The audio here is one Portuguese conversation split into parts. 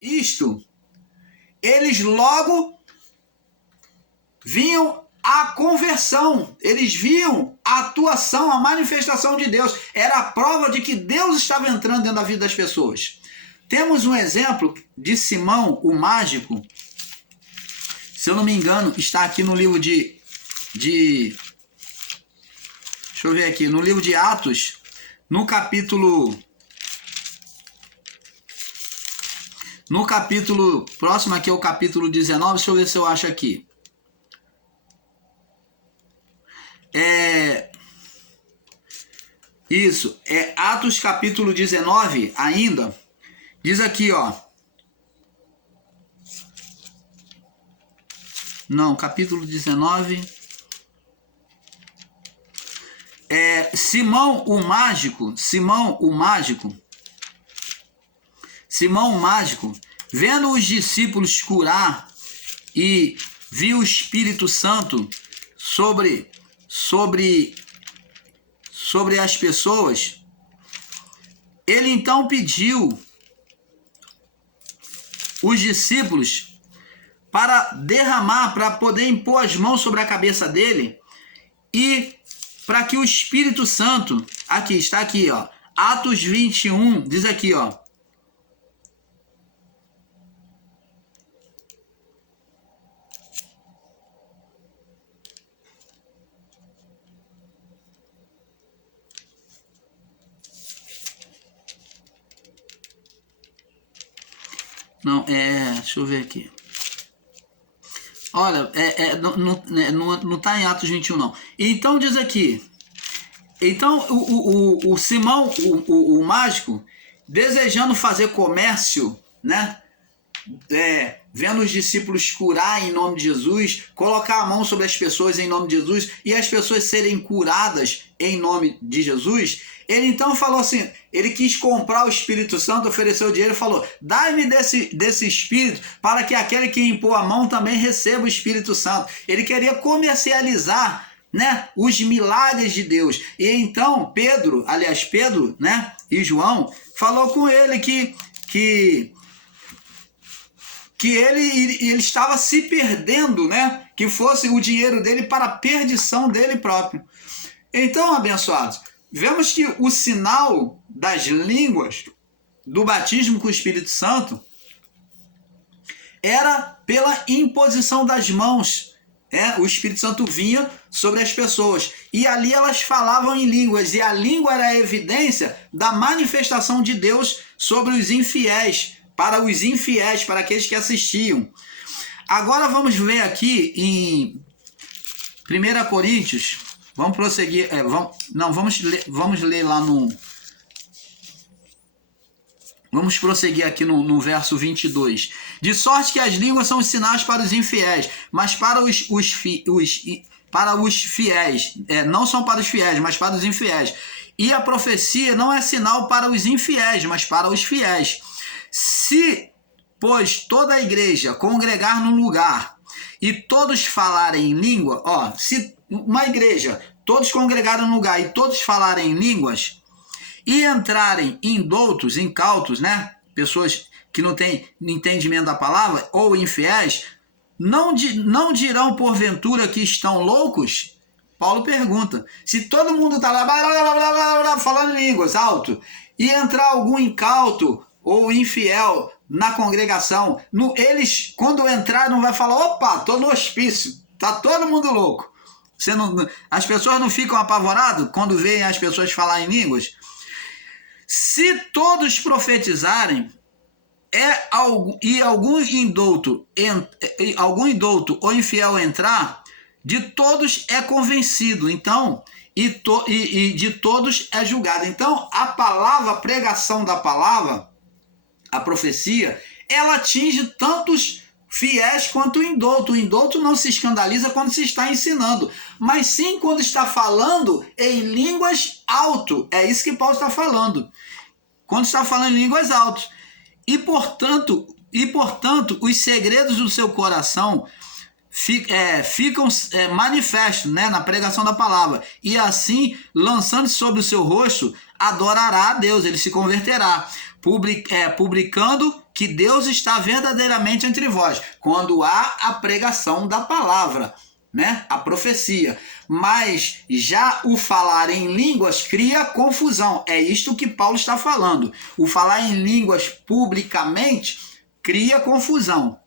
isto, eles logo vinham a conversão, eles viam a atuação, a manifestação de Deus. Era a prova de que Deus estava entrando dentro da vida das pessoas. Temos um exemplo de Simão, o mágico, se eu não me engano, está aqui no livro deixa eu ver aqui, no livro de Atos, no capítulo próximo aqui é o capítulo 19, deixa eu ver se eu acho aqui. Isso, é Atos capítulo 19 ainda, diz aqui, ó. Não, capítulo 19. Simão o mágico, vendo os discípulos curar e viu o Espírito Santo sobre as pessoas, ele então pediu os discípulos para derramar, para poder impor as mãos sobre a cabeça dele e para que o Espírito Santo, aqui, está aqui, ó, Atos 21, diz aqui, ó. Não, deixa eu ver aqui. Olha, não tá em Atos 21, não. Então diz aqui. Então o Simão, o mágico, desejando fazer comércio, né? Vendo os discípulos curar em nome de Jesus, colocar a mão sobre as pessoas em nome de Jesus e as pessoas serem curadas em nome de Jesus, ele então falou assim, ele quis comprar o Espírito Santo, ofereceu dinheiro e falou, dai-me desse Espírito para que aquele que impor a mão também receba o Espírito Santo. Ele queria comercializar, né, os milagres de Deus. E então Pedro, né, e João, falou com ele que ele estava se perdendo, né? Que fosse o dinheiro dele para a perdição dele próprio. Então, abençoados, vemos que o sinal das línguas do batismo com o Espírito Santo era pela imposição das mãos. O Espírito Santo vinha sobre as pessoas e ali elas falavam em línguas, e a língua era a evidência da manifestação de Deus sobre os infiéis, para aqueles que assistiam. Agora vamos ver aqui em 1 Coríntios, vamos prosseguir, vamos ler lá no... Vamos prosseguir aqui no verso 22. De sorte que as línguas são os sinais para os infiéis, mas para os fiéis, não são para os fiéis, mas para os infiéis. E a profecia não é sinal para os infiéis, mas para os fiéis. Se, pois, toda a igreja congregar num lugar e todos falarem em língua, se uma igreja, todos congregarem num lugar e todos falarem em línguas e entrarem indoutos, incautos, né? Pessoas que não têm entendimento da palavra ou infiéis, não dirão porventura que estão loucos? Paulo pergunta, se todo mundo está lá falando em línguas alto e entrar algum incauto ou infiel na congregação, eles, quando entrar, não vai falar, opa, tô no hospício, tá todo mundo louco. As pessoas não ficam apavoradas quando veem as pessoas falar em línguas? Se todos profetizarem, e algum indouto ou infiel entrar, de todos é convencido, então, e de todos é julgado. Então, a palavra, a pregação da palavra, a profecia, ela atinge tantos fiéis quanto o indouto. O indouto não se escandaliza quando se está ensinando, mas sim quando está falando em línguas alto. É isso que Paulo está falando. Quando está falando em línguas altas. E, portanto, os segredos do seu coração ficam manifestos, né, na pregação da palavra. E assim, lançando-se sobre o seu rosto, adorará a Deus, ele se converterá. publicando que Deus está verdadeiramente entre vós, quando há a pregação da palavra, né? A profecia. Mas já o falar em línguas cria confusão. É isto que Paulo está falando. O falar em línguas publicamente cria confusão.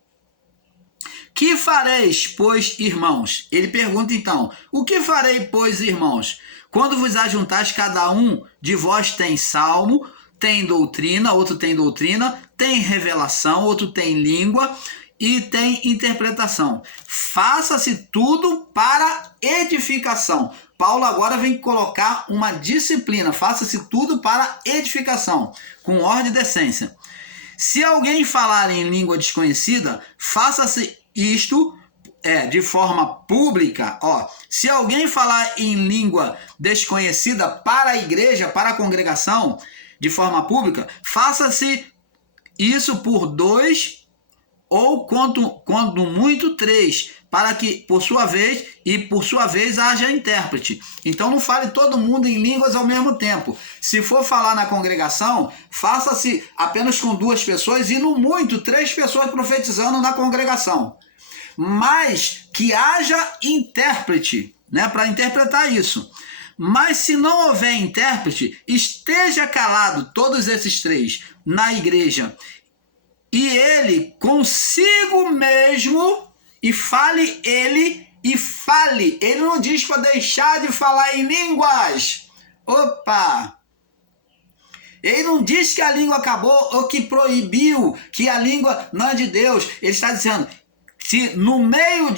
Que fareis, pois, irmãos? Ele pergunta então, o que farei, pois, irmãos? Quando vos ajuntais, cada um de vós tem salmo, tem doutrina, outro tem doutrina, tem revelação, outro tem língua e tem interpretação. Faça-se tudo para edificação. Paulo agora vem colocar uma disciplina. Faça-se tudo para edificação, com ordem e decência. Se alguém falar em língua desconhecida, faça-se isto de forma pública. Se alguém falar em língua desconhecida para a igreja, para a congregação, de forma pública, faça-se isso por 2 ou quando muito 3, para que por sua vez haja intérprete. Então não fale todo mundo em línguas ao mesmo tempo. Se for falar na congregação, faça-se apenas com 2 pessoas e no muito 3 pessoas profetizando na congregação. Mas que haja intérprete, né, para interpretar isso. Mas se não houver intérprete, esteja calado, todos esses 3, na igreja, e ele consigo mesmo, e fale ele, e fale. Ele não diz para deixar de falar em línguas. Opa! Ele não diz que a língua acabou ou que proibiu, que a língua não é de Deus. Ele está dizendo que no meio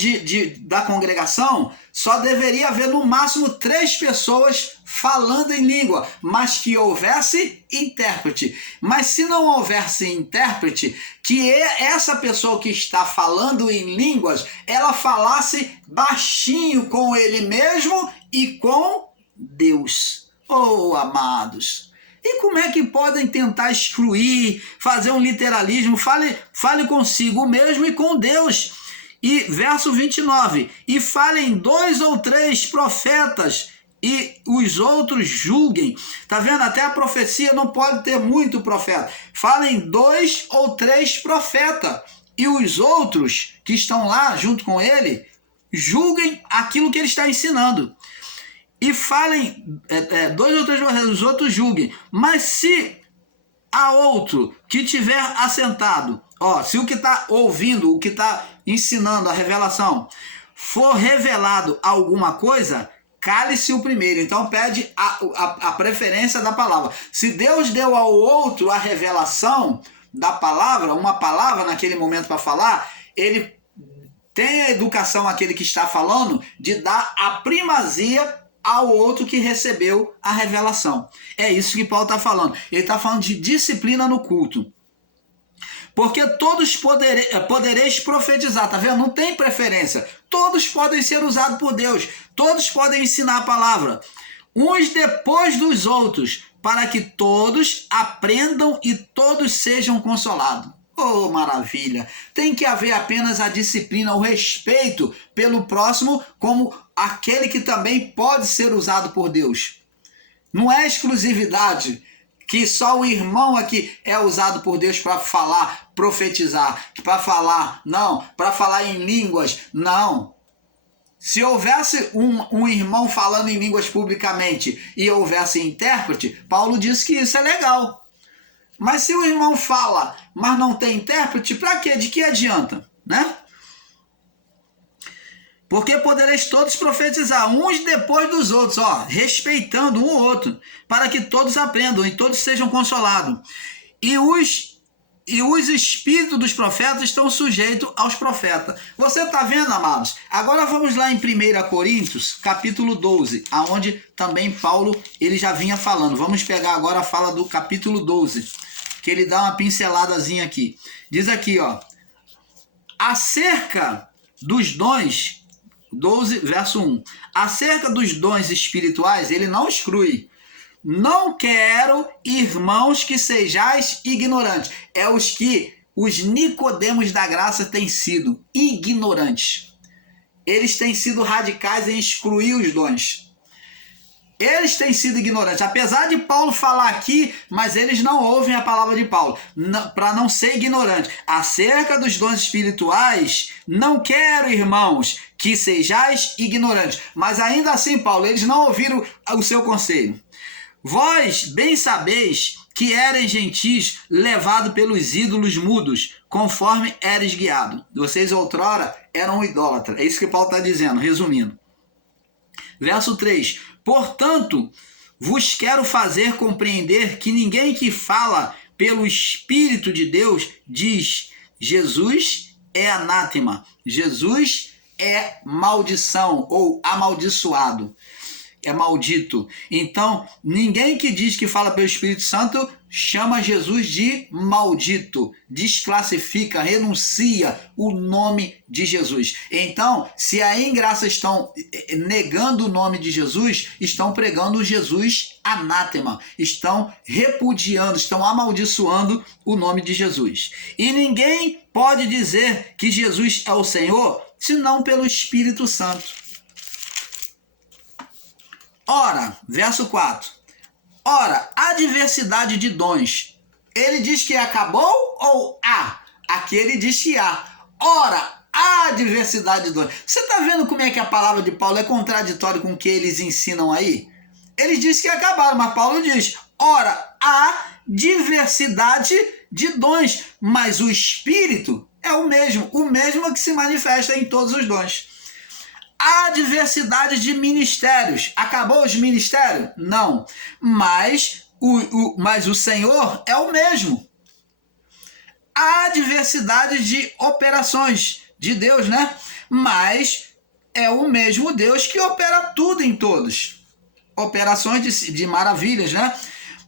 da congregação só deveria haver no máximo 3 pessoas falando em língua, mas que houvesse intérprete. Mas se não houvesse intérprete, que essa pessoa que está falando em línguas, ela falasse baixinho com ele mesmo e com Deus. Oh, amados! E como é que podem tentar excluir, fazer um literalismo? Fale consigo mesmo e com Deus. E verso 29, e falem 2 ou 3 profetas, e os outros julguem. Tá vendo? Até a profecia não pode ter muito profeta. Falem 2 ou 3 profetas, e os outros que estão lá junto com ele, julguem aquilo que ele está ensinando. E falem 2 ou 3 profetas, os outros julguem. Mas se há outro que tiver assentado, se o que está ouvindo, o que está ensinando a revelação, for revelado alguma coisa, cale-se o primeiro. Então pede a preferência da palavra. Se Deus deu ao outro a revelação da palavra, uma palavra naquele momento para falar, ele tem a educação, aquele que está falando, de dar a primazia ao outro que recebeu a revelação. É isso que Paulo está falando. Ele está falando de disciplina no culto. Porque todos podereis profetizar, tá vendo? Não tem preferência. Todos podem ser usados por Deus. Todos podem ensinar a palavra. Uns depois dos outros, para que todos aprendam e todos sejam consolados. Oh, maravilha! Tem que haver apenas a disciplina, o respeito pelo próximo como aquele que também pode ser usado por Deus. Não é exclusividade que só o irmão aqui é usado por Deus para falar, profetizar, para falar em línguas, não. Se houvesse um irmão falando em línguas publicamente e houvesse intérprete, Paulo disse que isso é legal. Mas se o irmão fala, mas não tem intérprete, para quê? De que adianta, né? Porque podereis todos profetizar, uns depois dos outros, respeitando um ou outro, para que todos aprendam e todos sejam consolados. E os espíritos dos profetas estão sujeitos aos profetas. Você está vendo, amados? Agora vamos lá em 1 Coríntios, capítulo 12, aonde também Paulo ele já vinha falando. Vamos pegar agora a fala do capítulo 12, que ele dá uma pinceladazinha aqui. Diz aqui, acerca dos dons, 12, verso 1. Acerca dos dons espirituais, ele não exclui. Não quero, irmãos, que sejais ignorantes. É os Nicodemos da graça têm sido ignorantes. Eles têm sido radicais em excluir os dons. Eles têm sido ignorantes. Apesar de Paulo falar aqui, mas eles não ouvem a palavra de Paulo, para não ser ignorante. Acerca dos dons espirituais, não quero, irmãos, que sejais ignorantes. Mas ainda assim, Paulo, eles não ouviram o seu conselho. Vós bem sabeis que eres gentis, levado pelos ídolos mudos, conforme eres guiado. Vocês outrora eram idólatras. É isso que Paulo está dizendo, resumindo. Verso 3. Portanto, vos quero fazer compreender que ninguém que fala pelo Espírito de Deus diz: Jesus é anátema, Jesus é maldição ou amaldiçoado, é maldito. Então, ninguém que diz que fala pelo Espírito Santo chama Jesus de maldito, desclassifica, renuncia o nome de Jesus. Então, se aí em graça estão negando o nome de Jesus, estão pregando Jesus anátema, estão repudiando, estão amaldiçoando o nome de Jesus. E ninguém pode dizer que Jesus é o Senhor, senão pelo Espírito Santo. Ora, verso 4. Ora, a diversidade de dons, ele diz que acabou ou há? Aqui ele diz que há. Ora, há diversidade de dons. Você está vendo como é que a palavra de Paulo é contraditória com o que eles ensinam aí? Eles dizem que acabaram, mas Paulo diz, ora, há diversidade de dons, mas o Espírito é o mesmo que se manifesta em todos os dons. Há diversidade de ministérios. Acabou os ministérios? Não. Mas o Senhor é o mesmo. Há diversidade de operações de Deus, né? Mas é o mesmo Deus que opera tudo em todos. Operações de maravilhas, né?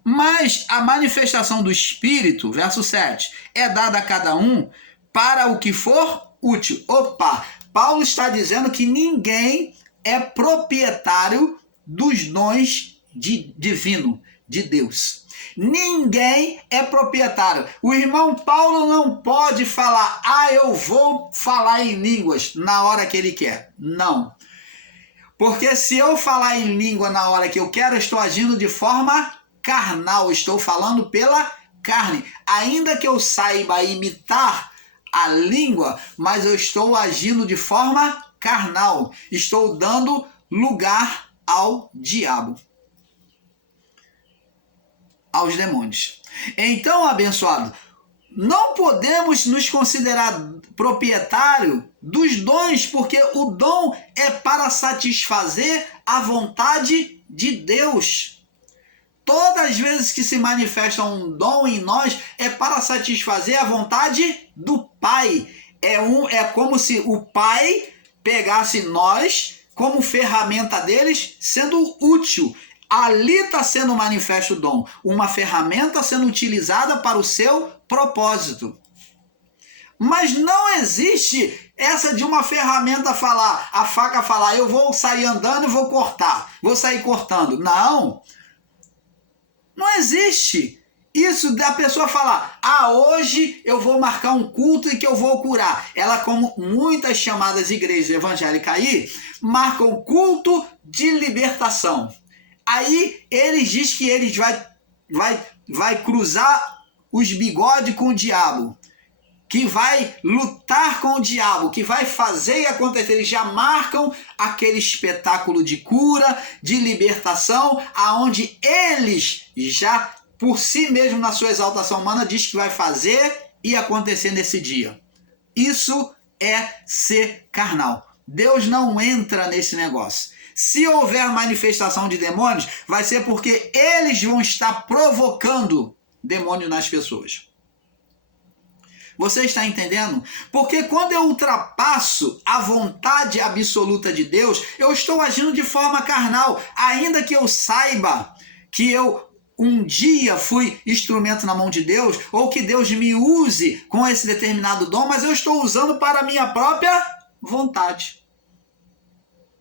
Mas a manifestação do Espírito, verso 7, é dada a cada um para o que for útil. Opa! Paulo está dizendo que ninguém é proprietário dos dons divino de Deus. Ninguém é proprietário. O irmão Paulo não pode falar, eu vou falar em línguas na hora que ele quer. Não. Porque se eu falar em língua na hora que eu quero, eu estou agindo de forma carnal. Estou falando pela carne. Ainda que eu saiba imitar a língua, mas eu estou agindo de forma carnal. Estou dando lugar ao diabo, aos demônios. Então, abençoado, não podemos nos considerar proprietário dos dons, porque o dom é para satisfazer a vontade de Deus. Todas as vezes que se manifesta um dom em nós, é para satisfazer a vontade do Pai. É como se o Pai pegasse nós como ferramenta deles, sendo útil. Ali está sendo manifesto o dom. Uma ferramenta sendo utilizada para o seu propósito. Mas não existe essa de uma ferramenta falar, a faca falar, eu vou sair andando e vou cortar. Vou sair cortando. Não. Não existe isso da pessoa falar, hoje eu vou marcar um culto e que eu vou curar. Ela, como muitas chamadas igrejas evangélicas aí, marcam culto de libertação. Aí eles dizem que eles vai cruzar os bigodes com o diabo, que vai lutar com o diabo, que vai fazer e acontecer. Eles já marcam aquele espetáculo de cura, de libertação, aonde eles já, por si mesmo, na sua exaltação humana, diz que vai fazer e acontecer nesse dia. Isso é ser carnal. Deus não entra nesse negócio. Se houver manifestação de demônios, vai ser porque eles vão estar provocando demônio nas pessoas. Você está entendendo? Porque quando eu ultrapasso a vontade absoluta de Deus, eu estou agindo de forma carnal, ainda que eu saiba que eu um dia fui instrumento na mão de Deus, ou que Deus me use com esse determinado dom, mas eu estou usando para a minha própria vontade,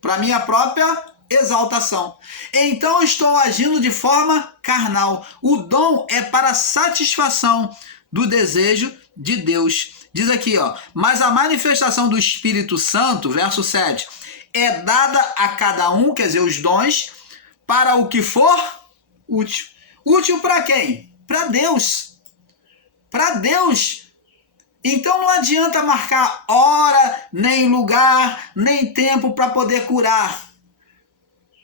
para a minha própria exaltação. Então eu estou agindo de forma carnal. O dom é para satisfação do desejo de Deus. Diz aqui, mas a manifestação do Espírito Santo, verso 7, é dada a cada um, quer dizer, os dons, para o que for útil. Útil para quem? Para Deus. Para Deus. Então não adianta marcar hora, nem lugar, nem tempo para poder curar,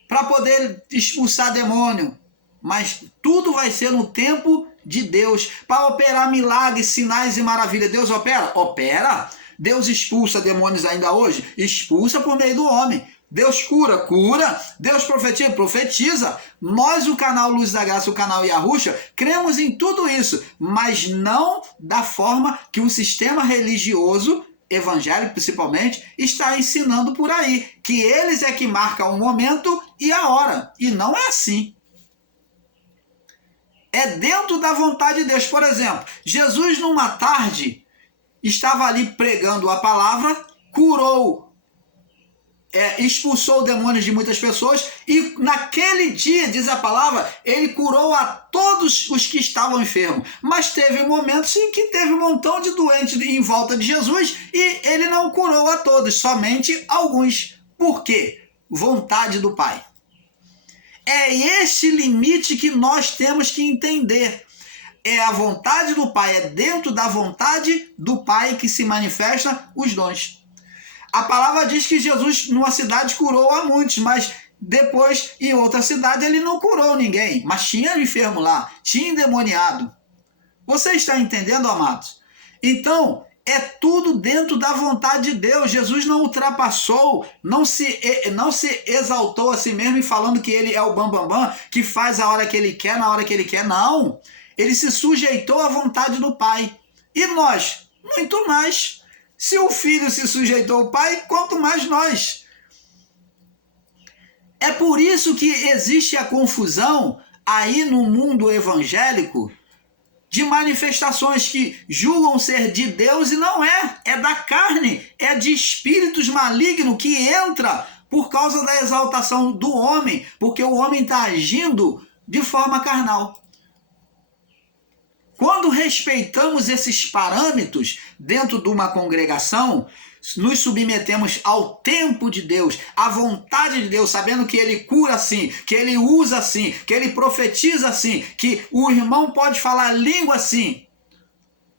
para poder expulsar demônio. Mas tudo vai ser no tempo de Deus, para operar milagres, sinais e maravilhas. Deus opera? Opera. Deus expulsa demônios ainda hoje? Expulsa por meio do homem. Deus cura? Cura. Deus profetiza? Profetiza. Nós, o canal Luz da Graça, o canal Yahushua, cremos em tudo isso, mas não da forma que o sistema religioso, evangélico principalmente, está ensinando por aí, que eles é que marcam o momento e a hora, e não é assim. É dentro da vontade de Deus. Por exemplo, Jesus numa tarde estava ali pregando a palavra, curou, expulsou demônios de muitas pessoas, e naquele dia, diz a palavra, ele curou a todos os que estavam enfermos. Mas teve momentos em que teve um montão de doentes em volta de Jesus e ele não curou a todos, somente alguns. Por quê? Vontade do Pai. É este limite que nós temos que entender. É a vontade do Pai, é dentro da vontade do Pai que se manifesta os dons. A palavra diz que Jesus, numa cidade, curou a muitos, mas depois, em outra cidade, ele não curou ninguém. Mas tinha enfermo lá, tinha endemoniado. Você está entendendo, amados? Então, é tudo dentro da vontade de Deus. Jesus não ultrapassou, não se exaltou a si mesmo falando que ele é o bambambam, que faz a hora que ele quer, na hora que ele quer. Não. Ele se sujeitou à vontade do Pai. E nós? Muito mais. Se o Filho se sujeitou ao Pai, quanto mais nós. É por isso que existe a confusão aí no mundo evangélico de manifestações que julgam ser de Deus e não é. É da carne, é de espíritos malignos que entra por causa da exaltação do homem, porque o homem está agindo de forma carnal. Quando respeitamos esses parâmetros dentro de uma congregação, nos submetemos ao tempo de Deus, à vontade de Deus, sabendo que ele cura assim, que ele usa assim, que ele profetiza assim, que o irmão pode falar língua assim,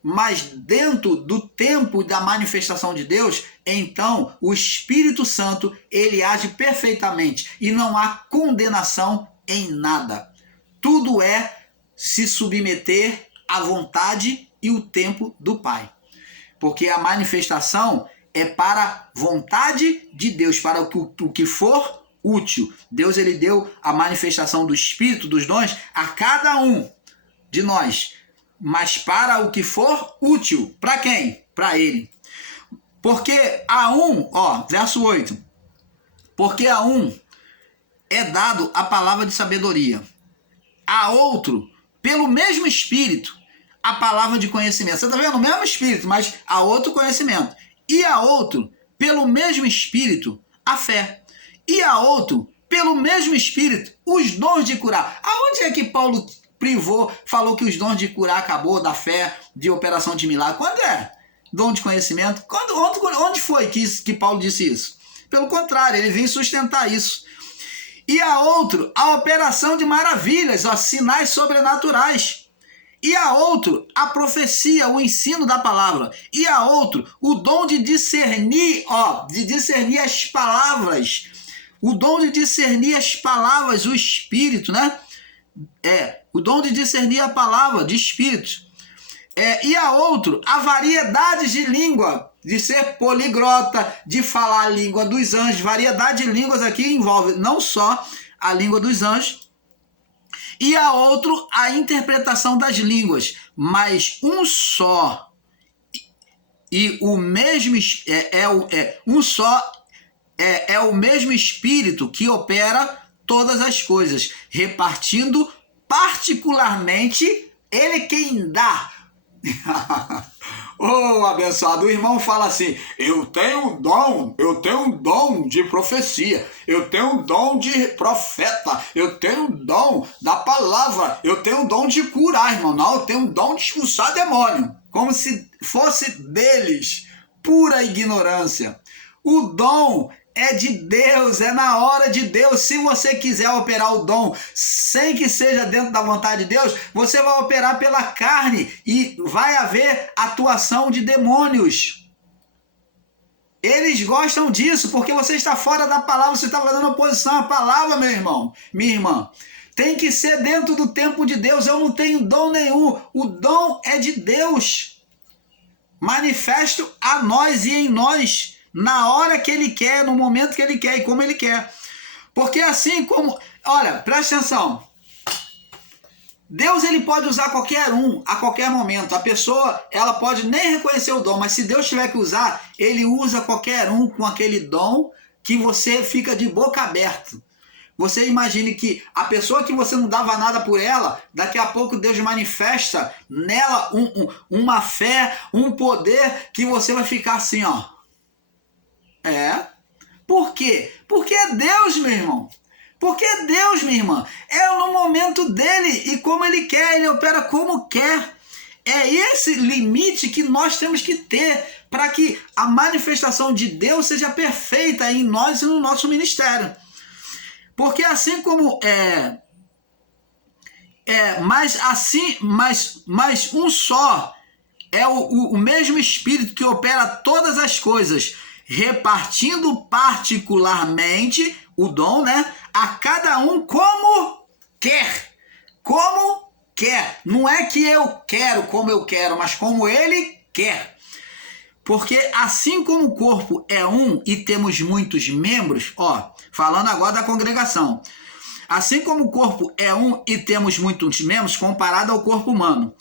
mas dentro do tempo da manifestação de Deus, então o Espírito Santo, ele age perfeitamente e não há condenação em nada. Tudo é se submeter à vontade e o tempo do Pai. Porque a manifestação é para a vontade de Deus, para o que for útil. Deus, ele deu a manifestação do Espírito, dos dons, a cada um de nós. Mas para o que for útil. Para quem? Para ele. Porque a um, verso 8. Porque a um é dado a palavra de sabedoria. A outro, pelo mesmo Espírito, a palavra de conhecimento. Você está vendo? O mesmo Espírito, mas a outro conhecimento. E a outro, pelo mesmo Espírito, a fé. E a outro, pelo mesmo Espírito, os dons de curar. Aonde é que Paulo falou que os dons de curar acabou, da fé, de operação de milagre? Quando é? Dom de conhecimento? Onde foi que Paulo disse isso? Pelo contrário, ele vem sustentar isso. E a outro, a operação de maravilhas, sinais sobrenaturais. E a outro, a profecia, o ensino da palavra. E a outro, o dom de discernir, as palavras. O dom de discernir as palavras, o Espírito, né? O dom de discernir a palavra, de Espírito. E a outro, a variedade de língua, de ser poliglota, de falar a língua dos anjos. Variedade de línguas aqui envolve não só a língua dos anjos, e a outro, a interpretação das línguas, mas um só e o mesmo é o mesmo Espírito que opera todas as coisas, repartindo particularmente ele quem dá. Abençoado, o irmão fala assim: eu tenho um dom de profecia, eu tenho um dom de profeta, eu tenho um dom da palavra, eu tenho um dom de curar, irmão. Não, eu tenho um dom de expulsar demônio, como se fosse deles, pura ignorância. O dom é de Deus, é na hora de Deus. Se você quiser operar o dom sem que seja dentro da vontade de Deus, você vai operar pela carne e vai haver atuação de demônios. Eles gostam disso porque você está fora da palavra, você está fazendo oposição à palavra, meu irmão, minha irmã. Tem que ser dentro do tempo de Deus. Eu não tenho dom nenhum. O dom é de Deus. Manifesto a nós e em nós, na hora que Ele quer, no momento que Ele quer e como Ele quer. Porque assim como... Olha, presta atenção. Deus, ele pode usar qualquer um, a qualquer momento. A pessoa, ela pode nem reconhecer o dom, mas se Deus tiver que usar, Ele usa qualquer um com aquele dom que você fica de boca aberta. Você imagine que a pessoa que você não dava nada por ela, daqui a pouco Deus manifesta nela uma fé, um poder que você vai ficar assim, ó. Por quê? Porque é Deus, meu irmão. Porque é Deus, minha irmã. É no momento dele e como ele quer, ele opera como quer. É esse limite que nós temos que ter para que a manifestação de Deus seja perfeita em nós e no nosso ministério. Porque assim como mas um só é o mesmo Espírito que opera todas as coisas, repartindo particularmente o dom, né, a cada um como quer. Como quer. Não é que eu quero como eu quero, mas como ele quer. Porque assim como o corpo é um e temos muitos membros, falando agora da congregação, assim como o corpo é um e temos muitos membros comparado ao corpo humano,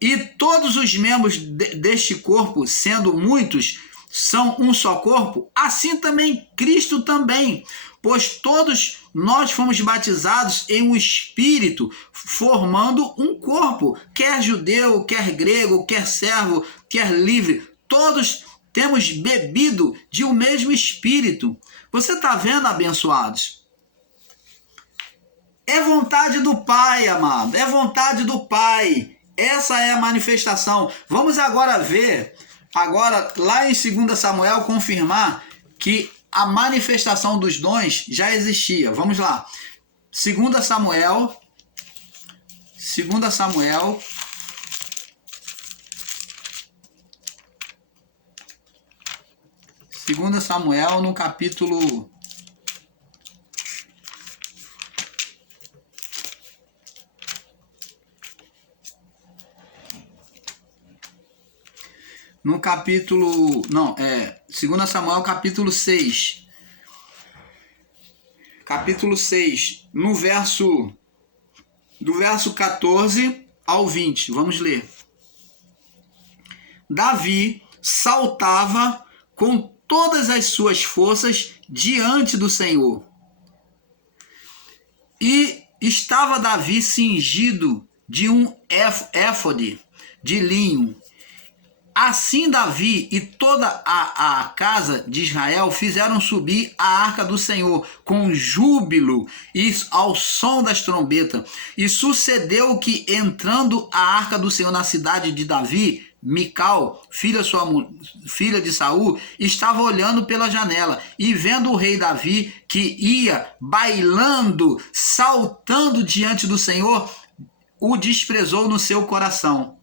e todos os membros deste corpo, sendo muitos, são um só corpo, assim também Cristo também, pois todos nós fomos batizados em um espírito, formando um corpo, quer judeu, quer grego, quer servo, quer livre, todos temos bebido de um mesmo espírito. Você está vendo, abençoados? É vontade do Pai, amado, é vontade do Pai. Essa é a manifestação. Vamos agora ver, lá em 2 Samuel, confirmar que a manifestação dos dons já existia. Vamos lá. 2 Samuel, no capítulo... No capítulo... Não, 2 Samuel, capítulo 6. Capítulo 6, do verso 14 ao 20. Vamos ler. Davi saltava com todas as suas forças diante do Senhor. E estava Davi cingido de um éfode de linho. Assim Davi e toda a casa de Israel fizeram subir a arca do Senhor com júbilo e ao som das trombetas. E sucedeu que, entrando a arca do Senhor na cidade de Davi, Mical, filha de Saul, estava olhando pela janela e vendo o rei Davi que ia bailando, saltando diante do Senhor, o desprezou no seu coração.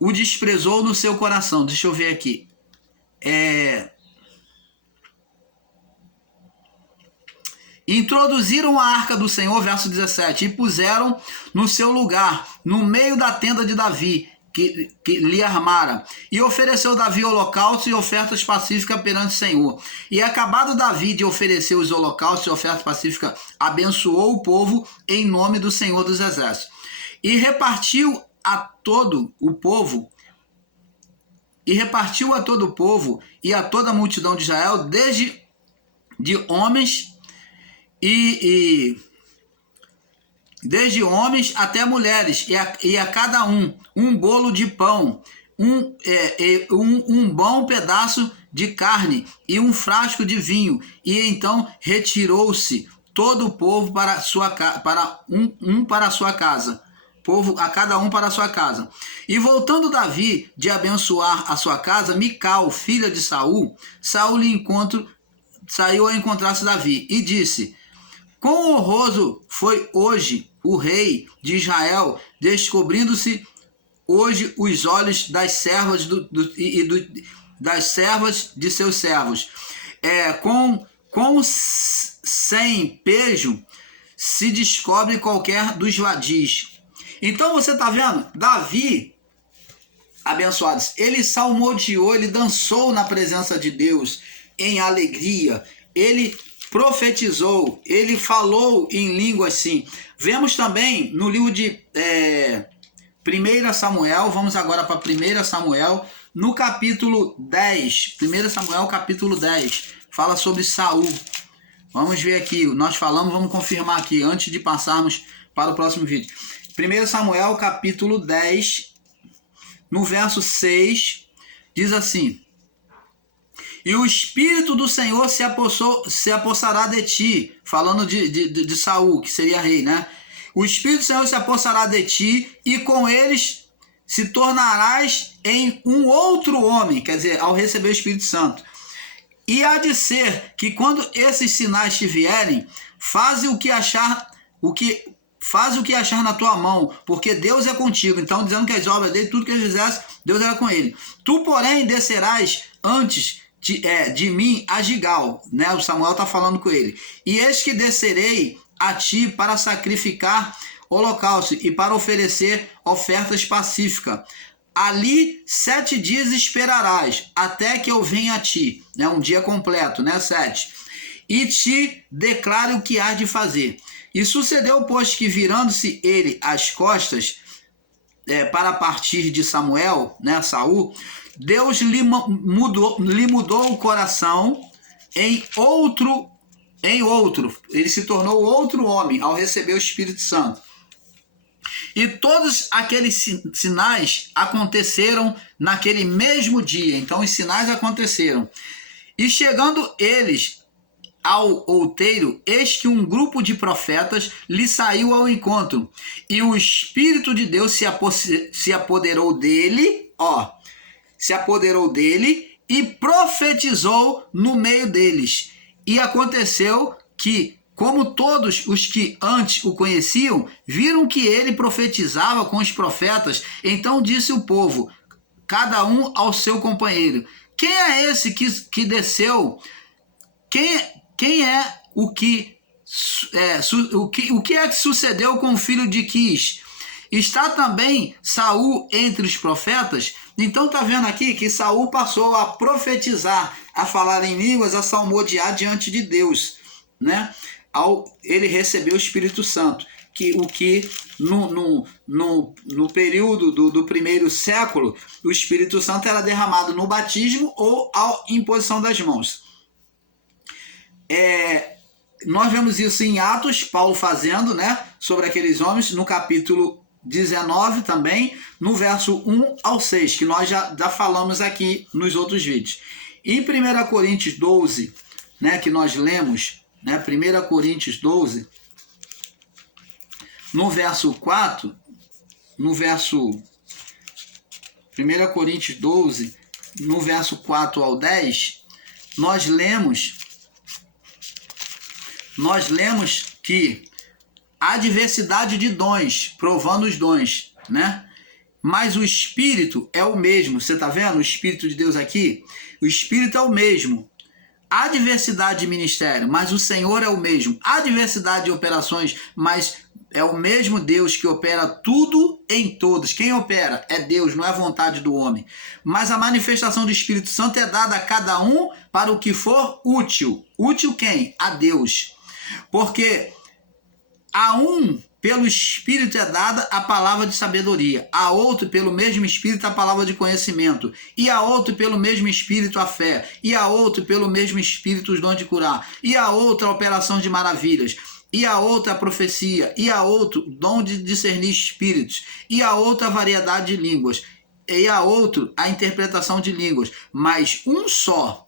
O desprezou no seu coração. Deixa eu ver aqui. Introduziram a arca do Senhor, verso 17, e puseram no seu lugar, no meio da tenda de Davi, que lhe armara. E ofereceu Davi holocausto e ofertas pacíficas perante o Senhor. E acabado Davi de oferecer os holocaustos e ofertas pacíficas, abençoou o povo em nome do Senhor dos Exércitos. E repartiu a todo o povo, e a toda a multidão de Israel, desde de homens desde homens até mulheres, e a cada um bolo de pão, um bom pedaço de carne e um frasco de vinho. E então retirou-se todo o povo para a sua casa. A cada um para a sua casa. E voltando Davi de abençoar a sua casa, Mical, filha de Saul, saiu a encontrar-se Davi e disse: quão honroso foi hoje o rei de Israel, descobrindo-se hoje os olhos das servas das servas de seus servos. Com sem pejo se descobre qualquer dos vadis. Então você está vendo? Davi, abençoados, ele salmodiou, ele dançou na presença de Deus em alegria, ele profetizou, ele falou em língua assim. Vemos também no livro de 1 Samuel, vamos agora para 1 Samuel, no capítulo 10, 1 Samuel capítulo 10, fala sobre Saul. Vamos ver aqui, nós falamos, vamos confirmar aqui, antes de passarmos para o próximo vídeo. 1 Samuel capítulo 10, no verso 6, diz assim: e o Espírito do Senhor se apossará de ti, falando de Saul, que seria rei, né? O Espírito do Senhor se apossará de ti, e com eles se tornarás em um outro homem, quer dizer, ao receber o Espírito Santo. E há de ser que quando esses sinais te vierem, faze o que achar na tua mão, porque Deus é contigo. Então, dizendo que as obras dele, tudo que ele fizesse, Deus era com ele. Tu, porém, descerás antes de mim a Gigal, né? O Samuel está falando com ele. E eis que descerei a ti para sacrificar holocausto e para oferecer ofertas pacíficas. Ali 7 dias esperarás, até que eu venha a ti, né? Um dia completo, né? 7. E te declare o que há de fazer. E sucedeu, pois, que virando-se ele as costas para partir de Samuel, né? Saul, Deus lhe mudou o coração em outro. Ele se tornou outro homem ao receber o Espírito Santo. E todos aqueles sinais aconteceram naquele mesmo dia. Então os sinais aconteceram. E chegando eles ao outeiro, eis que um grupo de profetas lhe saiu ao encontro. E o Espírito de Deus se apoderou dele, e profetizou no meio deles. E aconteceu que, como todos os que antes o conheciam, viram que ele profetizava com os profetas, então disse o povo, cada um ao seu companheiro: quem é esse que desceu? Quem é o que é que sucedeu com o filho de Quis? Está também Saul entre os profetas? Então está vendo aqui que Saul passou a profetizar, a falar em línguas, a salmodiar diante de Deus, né? Ele recebeu o Espírito Santo, que no período do primeiro século, o Espírito Santo era derramado no batismo ou à imposição das mãos. Nós vemos isso em Atos, Paulo fazendo, né, sobre aqueles homens, no capítulo 19 também, no verso 1 ao 6, que nós já falamos aqui nos outros vídeos. Em 1 Coríntios 12, né, que nós lemos, né, 1 Coríntios 12, no verso 4, 1 Coríntios 12, no verso 4 ao 10, nós lemos que há diversidade de dons, provando os dons, né? Mas o Espírito é o mesmo. Você está vendo o Espírito de Deus aqui? O Espírito é o mesmo. Há diversidade de ministério, mas o Senhor é o mesmo. Há diversidade de operações, mas é o mesmo Deus que opera tudo em todos. Quem opera é Deus, não é vontade do homem. Mas a manifestação do Espírito Santo é dada a cada um para o que for útil. Útil quem? A Deus. Porque a um, pelo Espírito é dada a palavra de sabedoria, a outro, pelo mesmo Espírito, a palavra de conhecimento, e a outro, pelo mesmo Espírito, a fé, e a outro, pelo mesmo Espírito, os dons de curar, e a outra, a operação de maravilhas, e a outra, a profecia, e a outro, dom de discernir espíritos, e a outra, a variedade de línguas, e a outro, a interpretação de línguas, mas um só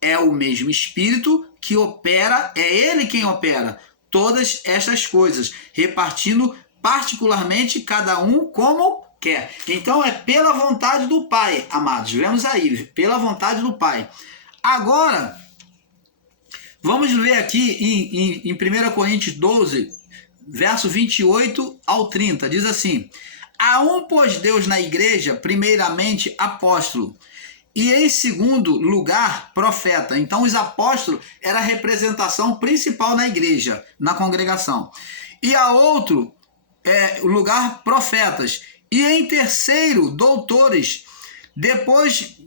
é o mesmo Espírito que opera, é ele quem opera todas estas coisas, repartindo particularmente cada um como quer. Então é pela vontade do Pai, amados. Vemos aí, pela vontade do Pai. Agora, vamos ver aqui em 1 Coríntios 12, verso 28 ao 30. Diz assim: há um, pois, Deus na igreja, primeiramente apóstolo, e em segundo lugar, profeta. Então, os apóstolos era a representação principal na igreja, na congregação. E a outro lugar, profetas. E em terceiro, doutores. Depois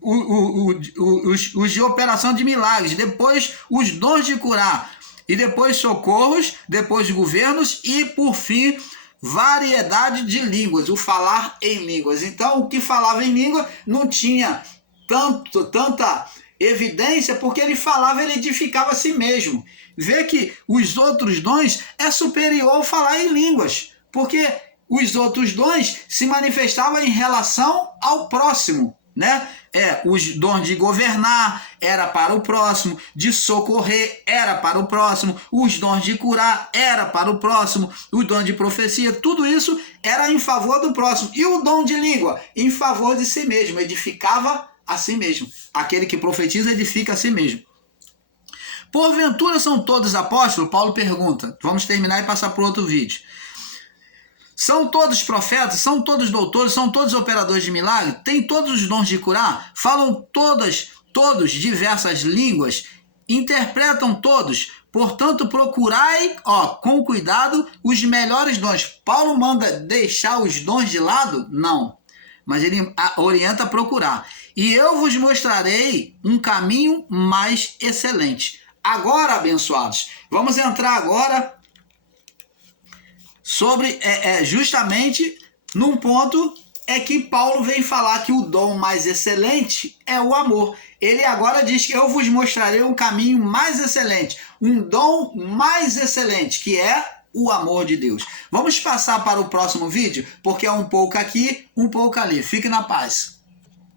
os de operação de milagres. Depois, os dons de curar. E depois, socorros. Depois, governos. E, por fim, variedade de línguas, o falar em línguas. Então, o que falava em língua não tinha tanta evidência, porque ele falava, ele edificava a si mesmo. Vê que os outros dons é superior ao falar em línguas, porque os outros dons se manifestavam em relação ao próximo, né? Os dons de governar era para o próximo, de socorrer era para o próximo, os dons de curar era para o próximo, o dom de profecia, tudo isso era em favor do próximo. E o dom de língua, em favor de si mesmo, edificava a si mesmo. Aquele que profetiza edifica a si mesmo. Porventura são todos apóstolos? Paulo pergunta. Vamos terminar e passar para outro vídeo. São todos profetas? São todos doutores? São todos operadores de milagre? Têm todos os dons de curar? Falam todos diversas línguas? Interpretam todos? Portanto, procurai, com cuidado, os melhores dons. Paulo manda deixar os dons de lado? Não. Mas ele orienta a procurar. E eu vos mostrarei um caminho mais excelente. Agora, abençoados, vamos entrar agora sobre justamente num ponto que Paulo vem falar que o dom mais excelente é o amor. Ele agora diz que eu vos mostrarei um caminho mais excelente, um dom mais excelente, que é o amor de Deus. Vamos passar para o próximo vídeo, porque é um pouco aqui, um pouco ali. Fique na paz.